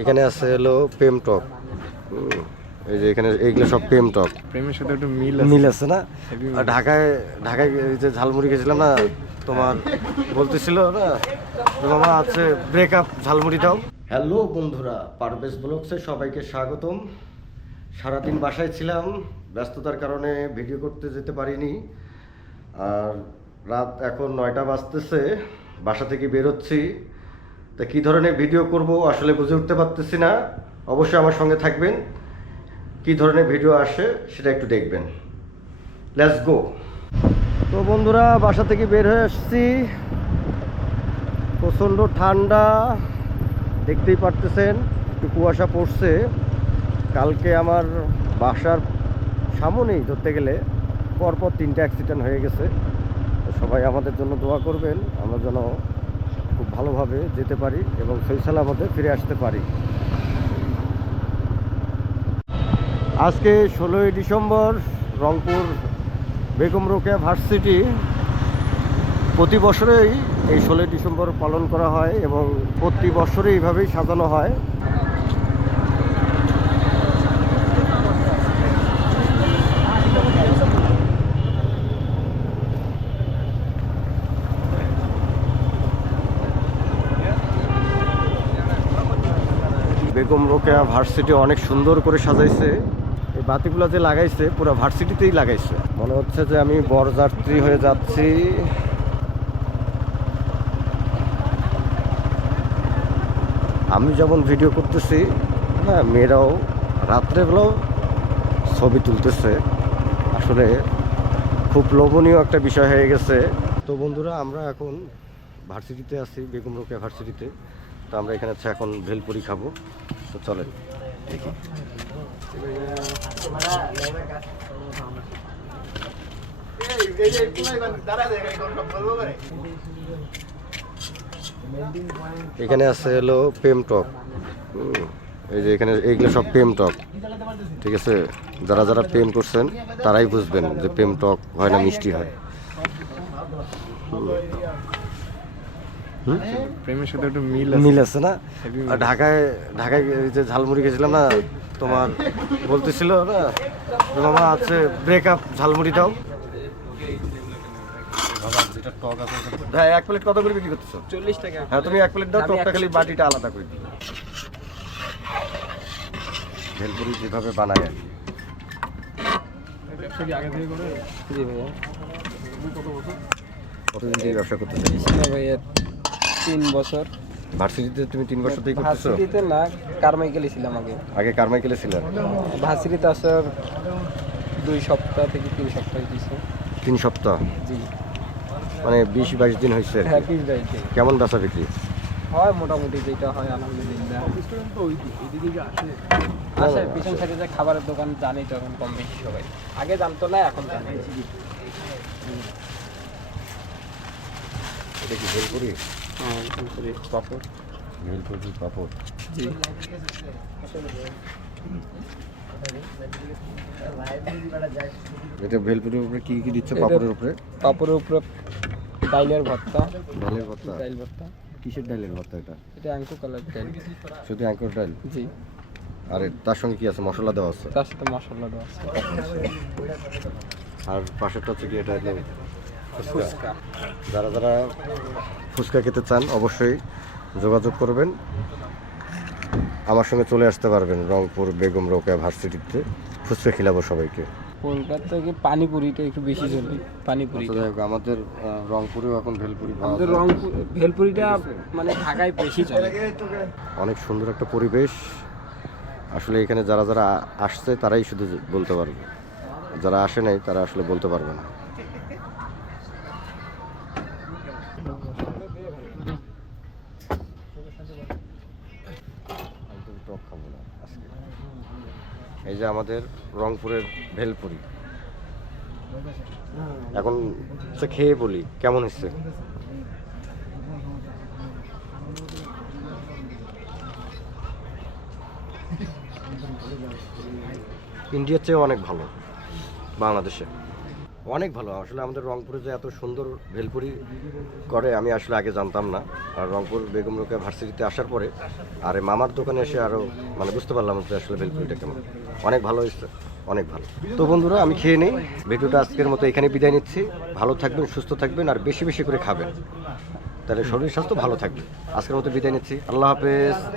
এখানে আছে হলো প্রেম টক। এই যে এখানে এইগুলো সব প্রেম টক, প্রেমের সাথে একটু মিল আছে না? আর ঢাকায় ঢাকায় এই যে ঝালমুড়ি খেয়েছিলাম না, তোমার বলতেছিল না মামা আছে ব্রেকআপ ঝালমুড়ি দাও। হ্যালো বন্ধুরা, পারভেজ ব্লগসে সবাইকে স্বাগতম। সারাদিন বাসায় ছিলাম, ব্যস্ততার কারণে ভিডিও করতে যেতে পারিনি। আর রাত এখন 9টা বাজতেছে, বাসা থেকে বেরোচ্ছি। তা কী ধরনের ভিডিও করব আসলে বুঝে উঠতে পারতেছি না। অবশ্যই আমার সঙ্গে থাকবেন, কী ধরনের ভিডিও আসে সেটা একটু দেখবেন। Let's go. তো বন্ধুরা, বাসা থেকে বের হয়ে আসছি, প্রচণ্ড ঠান্ডা, দেখতেই পারতেছেন একটু কুয়াশা পড়ছে। কালকে আমার বাসার সামনেই ধরতে গেলে পরপর 3টা অ্যাক্সিডেন্ট হয়ে গেছে। তো সবাই আমাদের জন্য দোয়া করবেন, আমরা যেন খুব ভালোভাবে যেতে পারি এবং সেই সালামতে ফিরে আসতে পারি। আজকে 16ই ডিসেম্বর, রংপুর বেগম রোকেয়া ভার্সিটি। প্রতি বছরেই এই 16ই ডিসেম্বর পালন করা হয় এবং প্রতি বছরে এইভাবেই সাজানো হয়। বেগম রোকেয়া ভার্সিটি অনেক সুন্দর করে সাজাইছে। এই বাতিগুলো যে লাগাইছে পুরো ভার্সিটিতেই লাগাইছে। মনে হচ্ছে যে আমি বরযাত্রী হয়ে যাচ্ছি। আমি যেমন ভিডিও করতেছি, হ্যাঁ, মেয়েরাও রাত্রেবেলাও ছবি তুলতেছে। আসলে খুব লোভনীয় একটা বিষয় হয়ে গেছে। তো বন্ধুরা, আমরা এখন ভার্সিটিতে আছি, বেগম রোকেয়া ভার্সিটিতে। তো আমরা এখানে এখন ভেলপুরি খাবো। তো চলেন দেখি। এখানে আছে হলো প্রেম টক। এই যে এখানে এইগুলো সব প্রেম টক, ঠিক আছে? যারা যারা প্রেম করছেন তারাই বুঝবেন যে প্রেম টক হয় না মিষ্টি হয়। প্রেমের সাথে একটু মিল আছে না? আর ঢাকায় ঢাকায় এই যে ঝালমুড়ি খেয়েছিলাম না, তোমার বলতেছিল না মামা আছে ব্রেকআপ ঝালমুড়ি দাও। হ্যাঁ, 1 প্লেট কত করে বিক্রি করতেছো? 40 টাকা। হ্যাঁ, তুমি 1 প্লেট দাও, টকটা খালি বাটিটা আলাদা করে দিও। ভেলপুরি যেভাবে বানায় আর কি। আগে থেকে করে? জি ভাইয়া। কতদিন থেকে ব্যবসা করতেছো? ভাইয়া 3 বছর। ভার্সিটিতে তুমি 3 বছর থেকে করতেছো? ভার্সিটিতে না, কারমাইকেলে ছিলাম আগে। আগে কারমাইকেলে ছিলেন? ভার্সিটিতে আসার 2 সপ্তাহ থেকে 3 সপ্তাহ হয়েছে। 3 সপ্তাহ? জি। মানে 20-22 দিন হয়েছে। হ্যাঁ, 20-22 দিন। কেমন বেচা বিক্রি হয় মোটামুটি, যেটা হয় আলহামদুলিল্লাহ। আসে পিছন সাইডে যে খাবারের দোকান জানি তো এখন কম বেশি সবাই। আগে জানতো না, এখন জানে। এটা কি ভেলপুরি? হ্যাঁ, ভেলপুরি পাপড়। ভেলপুরি পাপড়। জি। এটা ভেলপুরির উপরে কি কি দিচ্ছ? পাপড়ের উপরে? পাপড়ের উপরে ডাইলের ভর্তা। ডালের ভর্তা? ডাইল ভর্তা। কিসের ডালের ভর্তা এটা? এটা আঙ্কু কালার ডাইল। শুধু অ্যাঙ্কর ডাল? জি। আর তার সঙ্গে কি আছে? মশলা দেওয়া আছে? তার সাথে মশলা দেওয়া আছে। আর পাশেরটা হচ্ছে কি, এটা ফুচকা। যারা যারা ফুচকা খেতে চান অবশ্যই যোগাযোগ করবেন, আমার সঙ্গে চলে আসতে পারবেন রংপুর বেগম রোকেয়া ভার্সিটিতে। ফুচকা খিলাবো সবাইকে। কলকাতা থেকে পানিপুরিটা একটু বেশি চলে। পানিপুরি আচ্ছা, যাই হোক, আমাদের রংপুরেও এখন ভেলপুরি পাওয়া আমাদের যায়। রংপুর ভেলপুরিটা মানে ঢাকায় বেশি চলে। অনেক সুন্দর একটা পরিবেশ। আসলে এখানে যারা যারা আসছে তারাই শুধু বলতে পারবে, যারা আসে নাই তারা আসলে বলতে পারবে না। এই যে আমাদের রংপুরের ভেলপুরি, এখন খেয়ে বলি কেমন হচ্ছে। ইন্ডিয়ার চেয়ে অনেক ভালো বাংলাদেশে। অনেক ভালো। আসলে আমাদের রংপুরে যে এত সুন্দর ভেলপুরি করে আমি আসলে আগে জানতাম না। আর রংপুর বেগম রোকেয়া ভার্সিটিতে আসার পরে আর এই মামার দোকানে এসে আরও মানে বুঝতে পারলাম যে আসলে ভেলপুরিটা কেমন। অনেক ভালো হয়েছে, অনেক ভালো। তো বন্ধুরা আমি খেয়ে নেই, ভিডিওটা আজকের মতো এখানে বিদায় নিচ্ছি। ভালো থাকবেন, সুস্থ থাকবেন আর বেশি বেশি করে খাবেন, তাহলে শরীর স্বাস্থ্য ভালো থাকবে। আজকের মতো বিদায় নিচ্ছি, আল্লাহ হাফেজ।